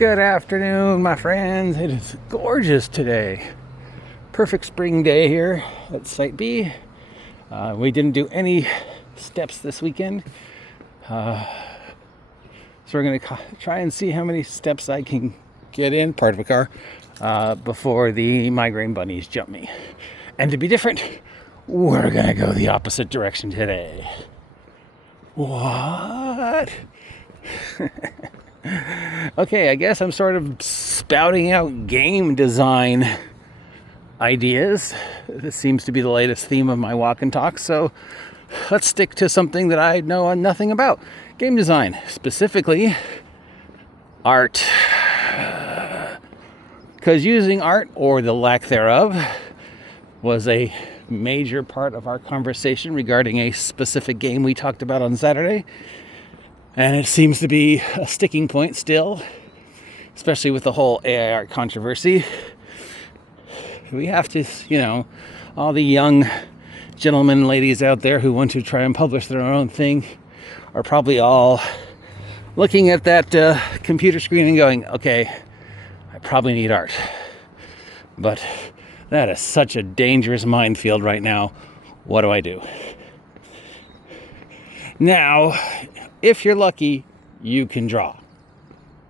Good afternoon, my friends. It is gorgeous today. Perfect spring day here at Site B. We didn't do any steps this weekend. So we're going to try and see how many steps I can get in, part of a car, before the migraine bunnies jump me. And to be different, we're going to go the opposite direction today. What? Okay, I guess I'm sort of spouting out game design ideas. This seems to be the latest theme of my walk and talk, so let's stick to something that I know nothing about. Game design, specifically art. Because using art, or the lack thereof, was a major part of our conversation regarding a specific game we talked about on Saturday. And it seems to be a sticking point still, especially with the whole AI art controversy. We have to, all the young gentlemen and ladies out there who want to try and publish their own thing are probably all looking at that computer screen and going, okay, I probably need art. But that is such a dangerous minefield right now. What do I do? Now, if you're lucky, you can draw.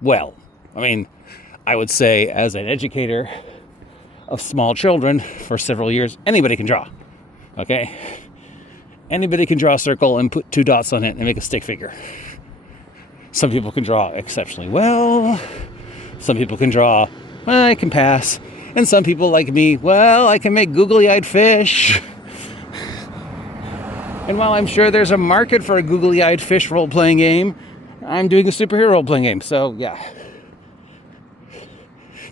Well, I would say as an educator of small children for several years, anybody can draw. Okay? Anybody can draw a circle and put 2 dots on it and make a stick figure. Some people can draw exceptionally well. Some people can draw, I can pass. And some people like me, I can make googly-eyed fish. And while I'm sure there's a market for a googly-eyed fish role-playing game, I'm doing a superhero role-playing game, so yeah.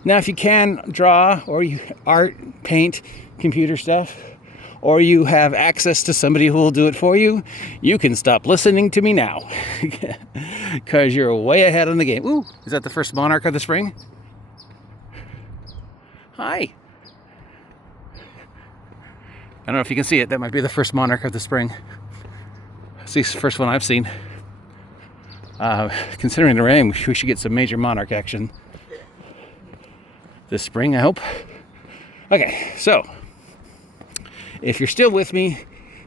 Now, if you can draw, or you art, paint, computer stuff, or you have access to somebody who will do it for you, you can stop listening to me now. Because you're way ahead on the game. Ooh, is that the first monarch of the spring? Hi. I don't know if you can see it. That might be the first monarch of the spring. It's the first one I've seen. Considering the rain, we should get some major monarch action this spring, I hope. Okay, so if you're still with me,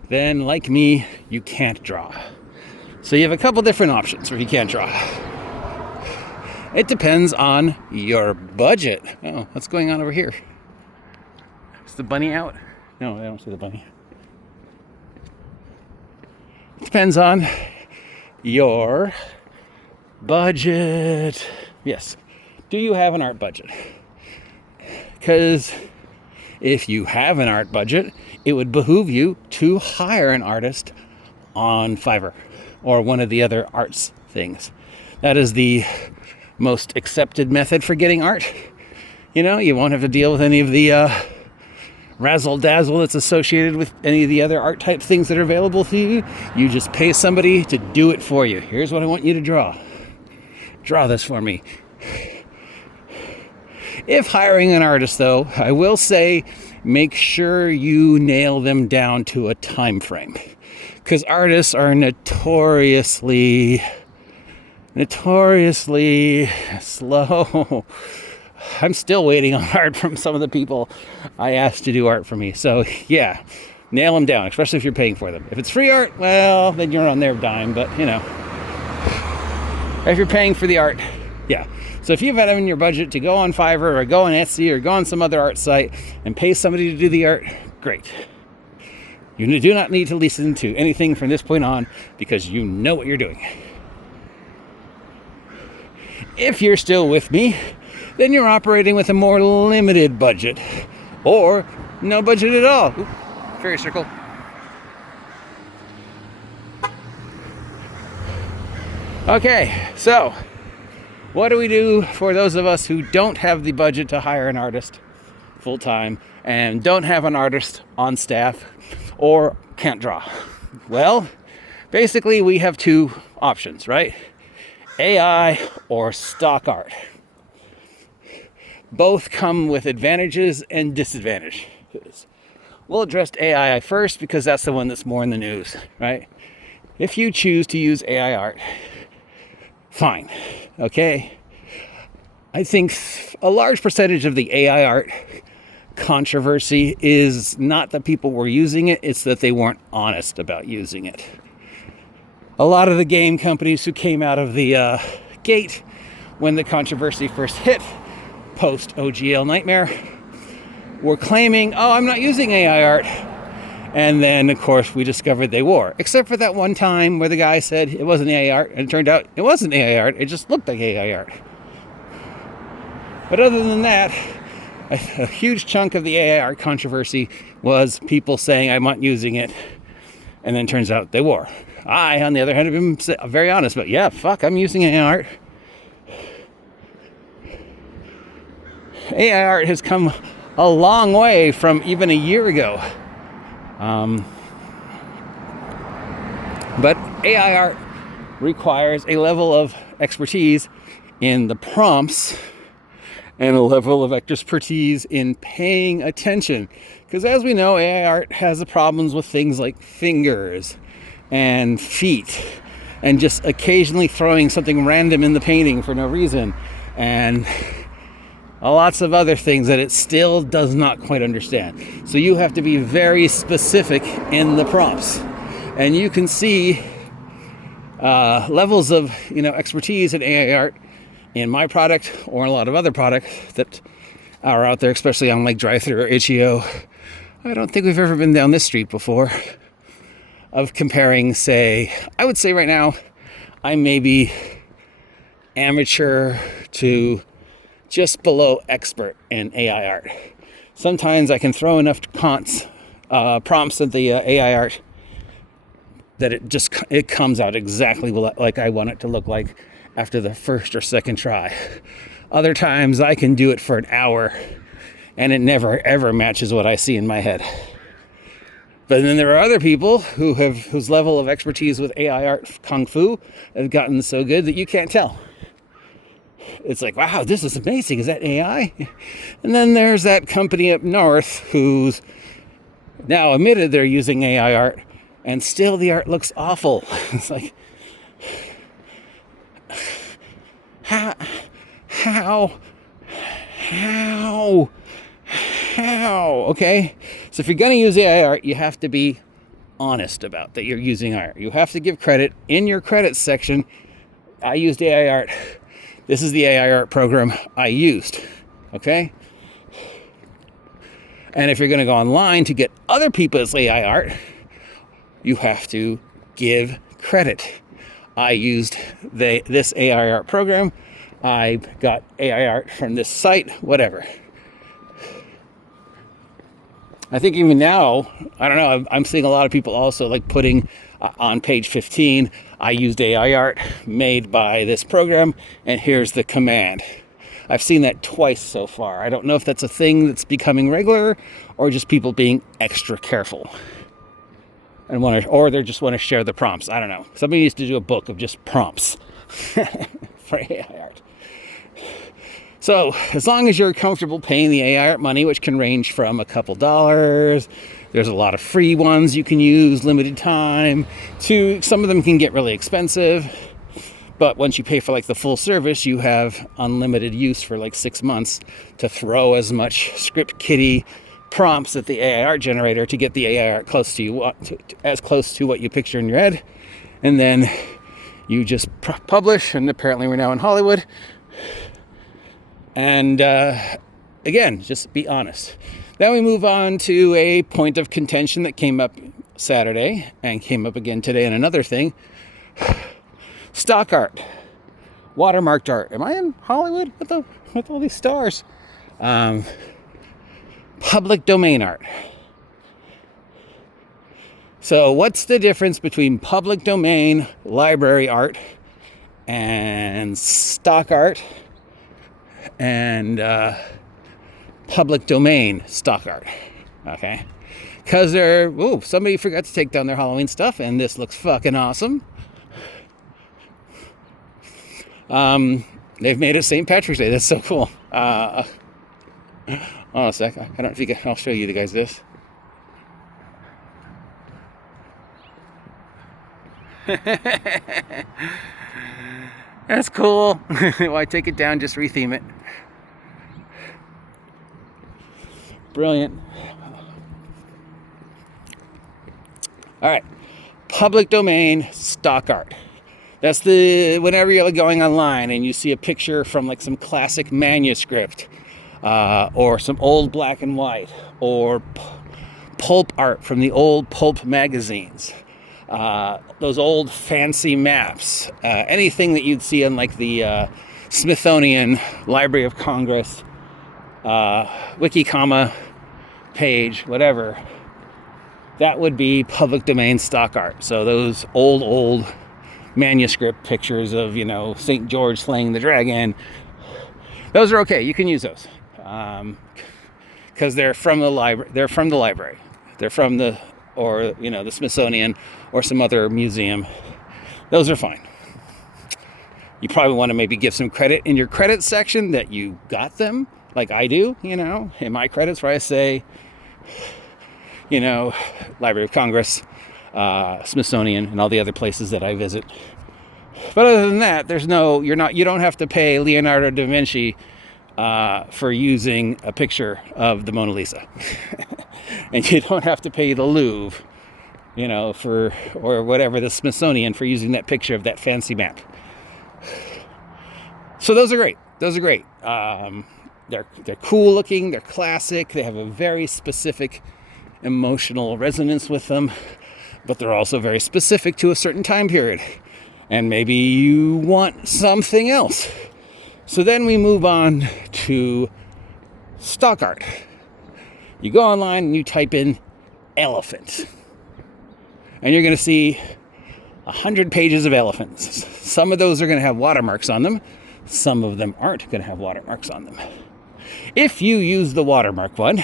then like me, you can't draw. So you have a couple different options if you can't draw. It depends on your budget. Oh, what's going on over here? Is the bunny out? No, I don't see the bunny. It depends on your budget. Yes. Do you have an art budget? Because if you have an art budget, it would behoove you to hire an artist on Fiverr or one of the other arts things. That is the most accepted method for getting art. You won't have to deal with any of the razzle-dazzle that's associated with any of the other art type things that are available to you. You just pay somebody to do it for you. Here's what I want you to draw. Draw this for me. If hiring an artist, though, I will say make sure you nail them down to a time frame. Because artists are notoriously slow. I'm still waiting on art from some of the people I asked to do art for me. So, yeah, nail them down, especially if you're paying for them. If it's free art, well, then you're on their dime. But, if you're paying for the art, yeah. So if you've had it in your budget to go on Fiverr or go on Etsy or go on some other art site and pay somebody to do the art, great. You do not need to listen to anything from this point on because you know what you're doing. If you're still with me, then you're operating with a more limited budget or no budget at all. Ooh, fairy circle. Okay, so what do we do for those of us who don't have the budget to hire an artist full time and don't have an artist on staff or can't draw? Well, basically we have 2 options, right? AI or stock art. Both come with advantages and disadvantages. We'll address AI first because that's the one that's more in the news, right? If you choose to use AI art, fine, okay? I think a large percentage of the AI art controversy is not that people were using it, it's that they weren't honest about using it. A lot of the game companies who came out of the gate when the controversy first hit, post OGL Nightmare, were claiming, oh, I'm not using AI art. And then, of course, we discovered they were. Except for that one time where the guy said it wasn't AI art, and it turned out it wasn't AI art, it just looked like AI art. But other than that, a huge chunk of the AI art controversy was people saying I'm not using it, and then turns out they were. I, on the other hand, have been very honest, but yeah, fuck, I'm using AI art. AI art has come a long way from even a year ago. But AI art requires a level of expertise in the prompts and a level of expertise in paying attention. Because as we know, AI art has the problems with things like fingers and feet and just occasionally throwing something random in the painting for no reason and lots of other things that it still does not quite understand. So you have to be very specific in the prompts. And you can see levels of expertise in AI art in my product or a lot of other products that are out there, especially on like Drive-Thru or Itch.io. I don't think we've ever been down this street before of comparing, say, I would say right now I'm maybe amateur to just below expert in AI art. Sometimes I can throw enough prompts at the AI art that it comes out exactly like I want it to look like after the first or second try. Other times I can do it for an hour and it never ever matches what I see in my head. But then there are other people whose level of expertise with AI art kung fu has gotten so good that you can't tell. It's like, wow, this is amazing. Is that AI? And then there's that company up north who's now admitted they're using AI art, and still the art looks awful. It's like, how? Okay? So if you're going to use AI art, you have to be honest about that you're using art. You have to give credit. In your credits section, I used AI art. This is the AI art program I used. Okay? And if you're going to go online to get other people's AI art, you have to give credit. I used this AI art program. I got AI art from this site, whatever. I think even now, I don't know, I'm seeing a lot of people also like putting on page 15, I used AI art made by this program, and here's the command. I've seen that twice so far. I don't know if that's a thing that's becoming regular or just people being extra careful. Or they just want to share the prompts. I don't know. Somebody needs to do a book of just prompts for AI art. So as long as you're comfortable paying the AI art money, which can range from a couple dollars, there's a lot of free ones you can use, limited time, to some of them can get really expensive. But once you pay for like the full service, you have unlimited use for like 6 months to throw as much script kiddie prompts at the AI art generator to get the AI art close to you, as close to what you picture in your head. And then you just publish, and apparently we're now in Hollywood. And again, just be honest. Then we move on to a point of contention that came up Saturday and came up again today in another thing. Stock art, watermarked art. Am I in Hollywood with all these stars? Public domain art. So what's the difference between public domain library art and stock art and public domain stock art? Okay, because somebody forgot to take down their Halloween stuff, and this looks fucking awesome. They've made it St. Patrick's Day. That's so cool. Hold on a sec. I don't think I'll show you guys this. That's cool. Why take it down, just retheme it. Brilliant. All right, public domain stock art. That's whenever you're going online and you see a picture from like some classic manuscript, or some old black and white, or pulp art from the old pulp magazines, those old fancy maps, anything that you'd see on like the Smithsonian Library of Congress, Wikicomma page, whatever. That would be public domain stock art. So those old manuscript pictures of, St. George slaying the dragon, those are okay. You can use those because they're from the library. They're from the Smithsonian or some other museum. Those are fine. You probably want to maybe give some credit in your credit section that you got them, like I do, in my credits where I say, Library of Congress, Smithsonian, and all the other places that I visit. But other than that, you don't have to pay Leonardo da Vinci for using a picture of the Mona Lisa. And you don't have to pay the Louvre, or whatever, the Smithsonian, for using that picture of that fancy map. So those are great. They're cool looking, they're classic, they have a very specific emotional resonance with them, but they're also very specific to a certain time period. And maybe you want something else. So then we move on to stock art. You go online and you type in elephant. And you're going to see 100 pages of elephants. Some of those are going to have watermarks on them. Some of them aren't going to have watermarks on them. If you use the watermark one,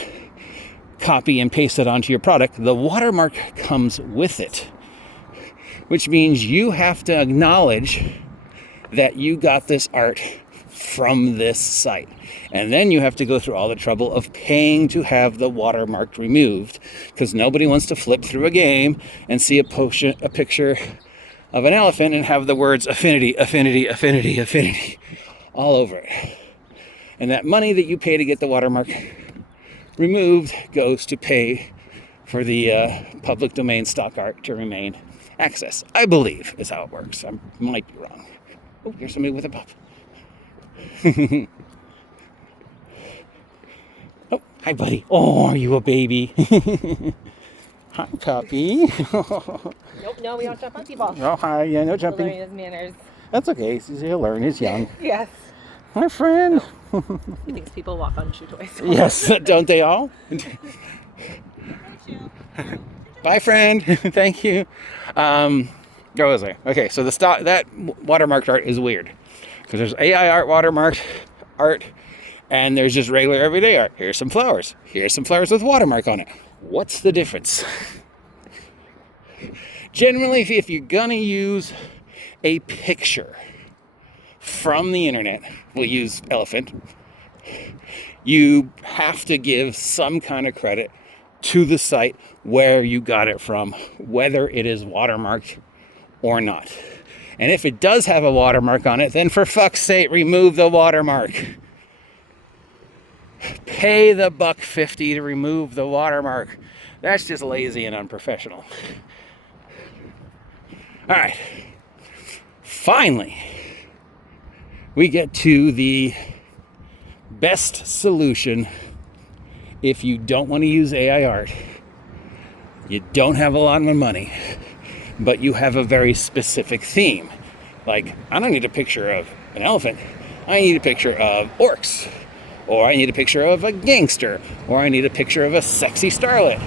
copy and paste it onto your product, the watermark comes with it. Which means you have to acknowledge that you got this art from this site. And then you have to go through all the trouble of paying to have the watermark removed, because nobody wants to flip through a game and see a picture of an elephant and have the words affinity, affinity, affinity, affinity all over it. And that money that you pay to get the watermark removed goes to pay for the public domain stock art to remain access, I believe, is how it works. I might be wrong. Oh, here's somebody with a pup. Oh, hi, buddy. Oh, are you a baby? Hi, puppy. Nope, no, we don't jump on people. Oh, hi. Yeah, no jumping. Learning his manners. That's okay. He'll learn. He's young. Yes. Hi, friend. He thinks people walk on shoe toys. Yes, don't they all? Bye, friend. Thank you. Where was I? Okay, so that watermarked art is weird, because there's AI art watermarked art, and there's just regular everyday art. Here's some flowers. Here's some flowers with watermark on it. What's the difference? Generally, if you're gonna use a picture from the internet, we'll use elephant, you have to give some kind of credit to the site where you got it from, whether it is watermarked or not. And if it does have a watermark on it, then for fuck's sake, remove the watermark. Pay the $1.50 to remove the watermark. That's just lazy and unprofessional. All right. Finally, we get to the best solution if you don't want to use AI art. You don't have a lot of money, but you have a very specific theme. Like, I don't need a picture of an elephant. I need a picture of orcs. Or I need a picture of a gangster. Or I need a picture of a sexy starlet.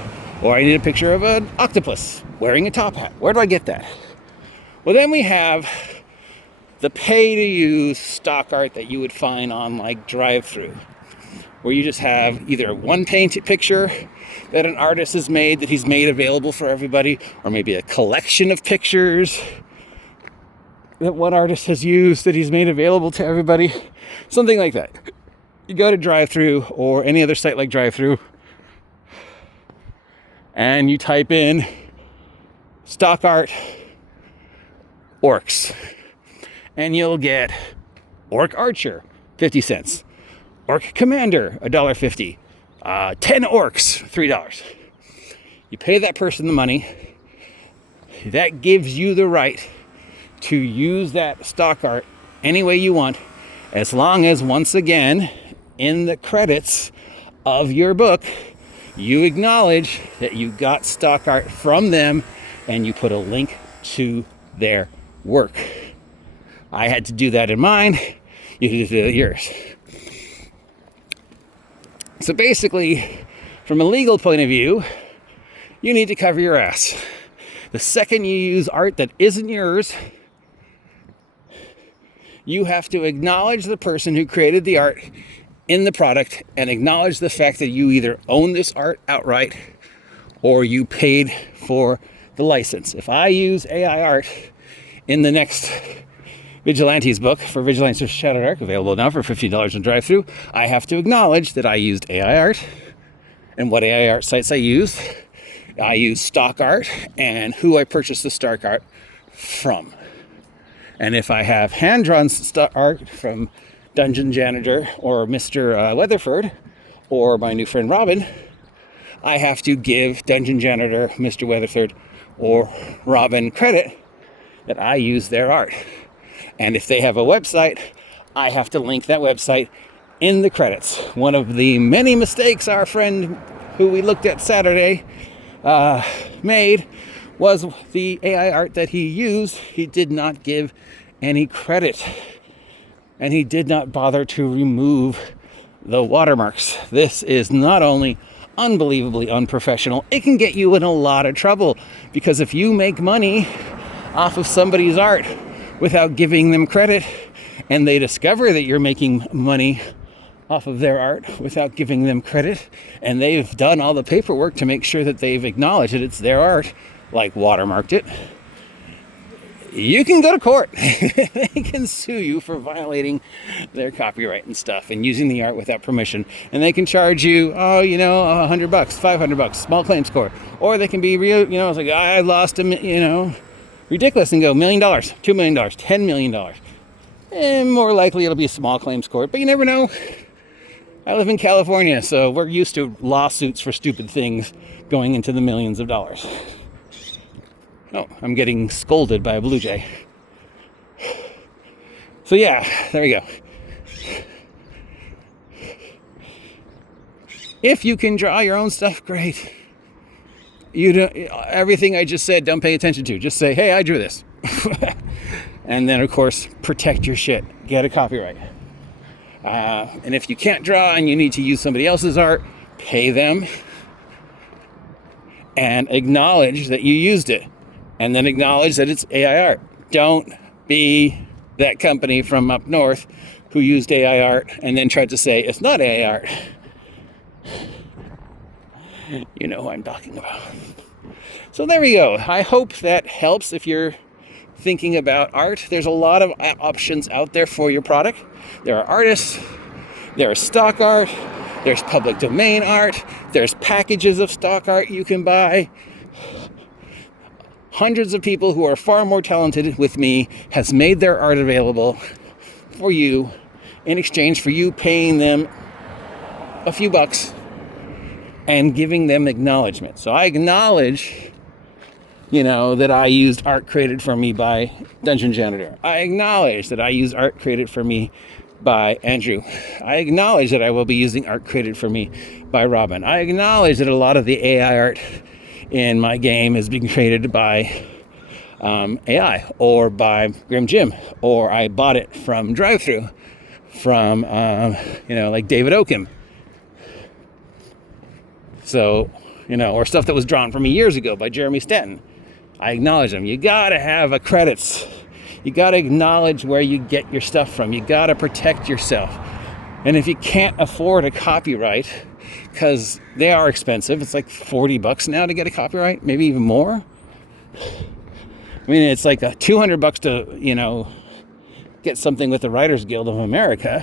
Or I need a picture of an octopus wearing a top hat. Where do I get that? Well, then we have the pay-to-use stock art that you would find on, like, drive-through, where you just have either one painted picture that an artist has made, that he's made available for everybody, or maybe a collection of pictures that one artist has used that he's made available to everybody, something like that. You go to drive-through or any other site like drive-through, and you type in stock art orcs, and you'll get Orc Archer, 50 cents. Orc Commander, $1.50. 10 orcs, $3. You pay that person the money. That gives you the right to use that stock art any way you want, as long as, once again, in the credits of your book, you acknowledge that you got stock art from them and you put a link to their work. I had to do that in mine. You can do it in yours. So basically, from a legal point of view, you need to cover your ass. The second you use art that isn't yours, you have to acknowledge the person who created the art in the product and acknowledge the fact that you either own this art outright or you paid for the license. If I use AI art in the next Vigilantes book for Vigilantes of Shadow Dark, available now for $15 in drive-thru, I have to acknowledge that I used AI art and what AI art sites I used. I use stock art and who I purchased the stock art from. And if I have hand-drawn stock art from Dungeon Janitor or Mr. Weatherford or my new friend Robin, I have to give Dungeon Janitor, Mr. Weatherford, or Robin credit that I use their art. And if they have a website, I have to link that website in the credits. One of the many mistakes our friend who we looked at Saturday made was the AI art that he used. He did not give any credit, and he did not bother to remove the watermarks. This is not only unbelievably unprofessional, it can get you in a lot of trouble, because if you make money off of somebody's art without giving them credit, and they discover that you're making money off of their art without giving them credit, and they've done all the paperwork to make sure that they've acknowledged that it's their art, like watermarked it, you can go to court. They can sue you for violating their copyright and stuff and using the art without permission. And they can charge you, $100, $500, small claims court. Or they can be real, it's like, I lost ridiculous, and go $1 million, $2 million, $10 million. And more likely it'll be a small claims court, but you never know. I live in California, so we're used to lawsuits for stupid things going into the millions of dollars. Oh, I'm getting scolded by a blue jay. So yeah, there you go. If you can draw your own stuff, great. You don't, everything I just said, don't pay attention to. Just say, hey, I drew this. And then, of course, protect your shit. Get a copyright. And if you can't draw and you need to use somebody else's art, pay them and acknowledge that you used it. And then acknowledge that it's AI art. Don't be that company from up north who used AI art and then tried to say it's not AI art. You know who I'm talking about. So there we go. I hope that helps if you're thinking about art. There's a lot of options out there for your product. There are artists, there is stock art, there's public domain art, there's packages of stock art you can buy. Hundreds of people who are far more talented with me has made their art available for you in exchange for you paying them a few bucks and giving them acknowledgement. So I acknowledge, that I used art created for me by Dungeon Janitor. I acknowledge that I used art created for me by Andrew. I acknowledge that I will be using art created for me by Robin. I acknowledge that a lot of the AI art in my game is being created by AI or by Grim Jim, or I bought it from drive-thru from like David Oakham. So, or stuff that was drawn for me years ago by Jeremy Stanton. I acknowledge them. You gotta have a credits. You gotta acknowledge where you get your stuff from. You gotta protect yourself. And if you can't afford a copyright, because they are expensive, it's like $40 now to get a copyright, maybe even more. I mean, it's like $200 to, get something with the Writers Guild of America.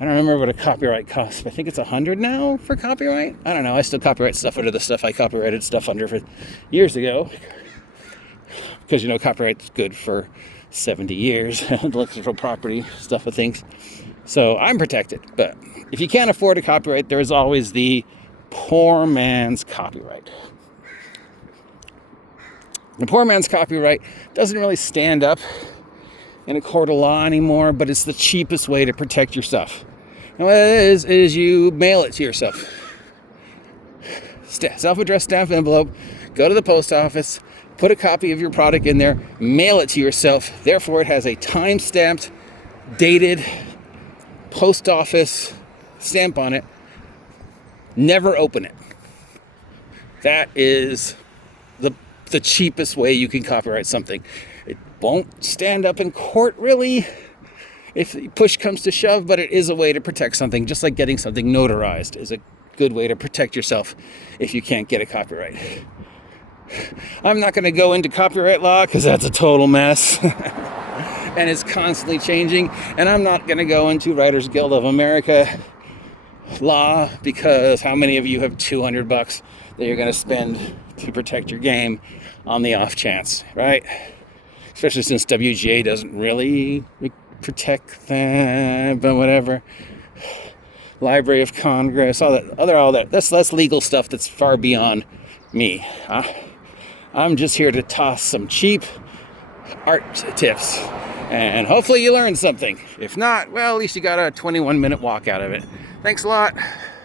I don't remember what a copyright costs, but I think it's $100 now for copyright. I don't know. I still copyright stuff under the stuff I copyrighted stuff under for years ago. Because, copyright's good for 70 years, intellectual property stuff of things. So I'm protected. But if you can't afford a copyright, there is always the poor man's copyright. The poor man's copyright doesn't really stand up in a court of law anymore, but it's the cheapest way to protect your stuff. And what it is you mail it to yourself. Self-addressed stamped envelope, go to the post office, put a copy of your product in there, mail it to yourself. Therefore, it has a time-stamped, dated post office stamp on it. Never open it. That is the cheapest way you can copyright something. It won't stand up in court, really, if push comes to shove, but it is a way to protect something, just like getting something notarized is a good way to protect yourself if you can't get a copyright. I'm not going to go into copyright law because that's a total mess and it's constantly changing, and I'm not going to go into Writers Guild of America law because how many of you have $200 that you're going to spend to protect your game on the off chance, right? Especially since WGA doesn't really protect them, but whatever. Library of Congress, all that. That's legal stuff that's far beyond me. I'm just here to toss some cheap art tips, and hopefully you learned something. If not, well, at least you got a 21-minute walk out of it. Thanks a lot.